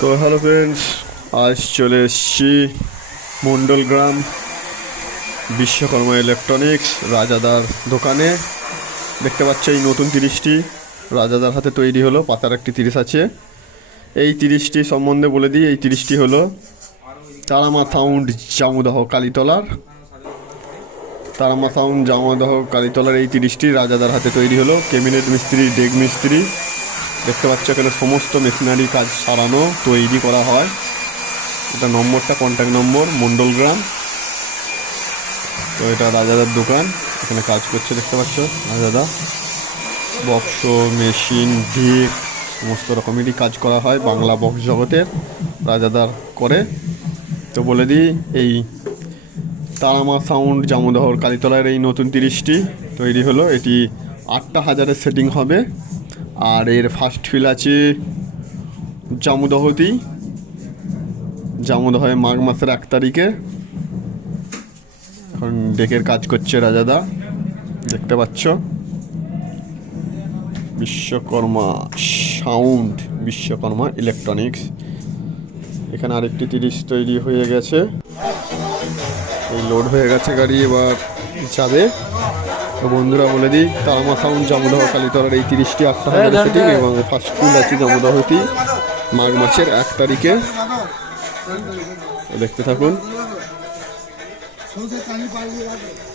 তো hello friends আজ চলে এসছি মণ্ডল গ্রাম বিশ্বকর্মা ইলেকট্রনিক্স রাজাদার দোকানে। দেখতে পাচ্ছ এই নতুন তিরিশটি। রাজাদার হাতে তৈরি হলো, পাতার একটি তিরিশ আছে। এই তিরিশটি সম্বন্ধে বলে দিই, এই তিরিশটি হলো তারামা সাউন্ড জামুদহ কালীতলার। তারামা সাউন্ড জামুদহ কালীতলার এই তিরিশটি রাজাদার হাতে তৈরি হলো। ক্যাবিনেট মিস্ত্রি ডেক মিস্ত্রি। দেখতে পাচ্ছ এখানে সমস্ত মেশিনারি কাজ সারানো, তৈরি করা হয়। এটা নম্বরটা কন্ট্যাক্ট নম্বর মণ্ডল গ্রাম। তো এটা রাজাদার দোকান, এখানে কাজ করছে, দেখতে পাচ্ছ? রাজাদা। বক্স মেশিন ঢিক সমস্ত রকমেরই কাজ করা হয় বাংলা বক্স জগতের, রাজাদার করে। তো বলে দিই, এই তারামা সাউন্ড জামুদহর কালীতলার এই নতুন তিরিশটি তৈরি হলো। এটি আটটা হাজারের সেটিং হবে। আর এর ফার্স্ট ফিল আছে জামুদহতি। জামুদহে মাঘ মাসের এক তারিখে। এখন ডেকের কাজ করছে রাজাদা। দেখতে পাচ্ছ? বিশ্বকর্মা সাউন্ড, বিশ্বকর্মা ইলেকট্রনিক্স এখানে আরেকটি তিরিশ তৈরি হয়ে গেছে। এই লোড হয়ে গেছে গাড়ি, এবার যাবে। তো বন্ধুরা বলে দিই তারামা সাউন্ড জামুদহ কালীতলার এই তিরিশটি আটটা সেটিং এবং ফার্স্ট ফুল আছে জামুদহতি মাঘ মাসের এক তারিখে। দেখতে থাকুন।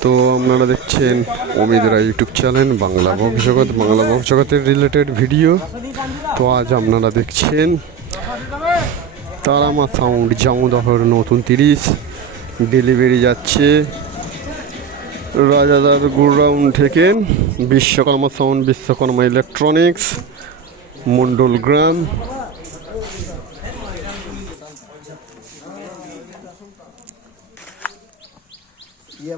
তো আপনারা দেখছেন অমিত রায় ইউটিউব চ্যানেল বাংলা বক জগৎ। বাংলা বক জগতের রিলেটেড ভিডিও তো আজ আপনারা দেখছেন তারামা সাউন্ড জামুদহর নতুন তিরিশ। ডেলিভারি যাচ্ছে। রাজাদার গুড়রাউন্ড থেকে বিশ্বকর্মা সাউন্ড বিশ্বকর্মা ইলেকট্রনিক্স মণ্ডল গ্রাম ইয়ে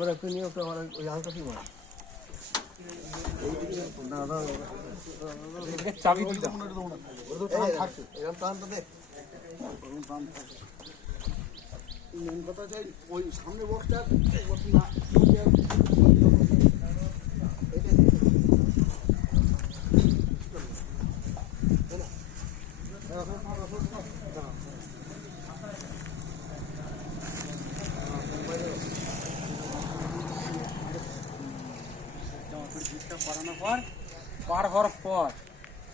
চাবি মেন কথা হচ্ছে ওই সামনে পর, পার হওয়ার পর,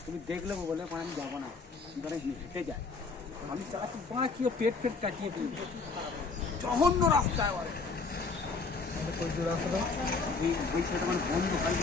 তুমি দেখলে বলে আমি যাব না। হেঁটে যায় আমি চাচ্ছি বাঁচিয়ে পেট পেট কাটিয়ে দিই জঘন্য রাস্তায় বলে ওই ওই ছেলেটা মানে বন্ধ কাল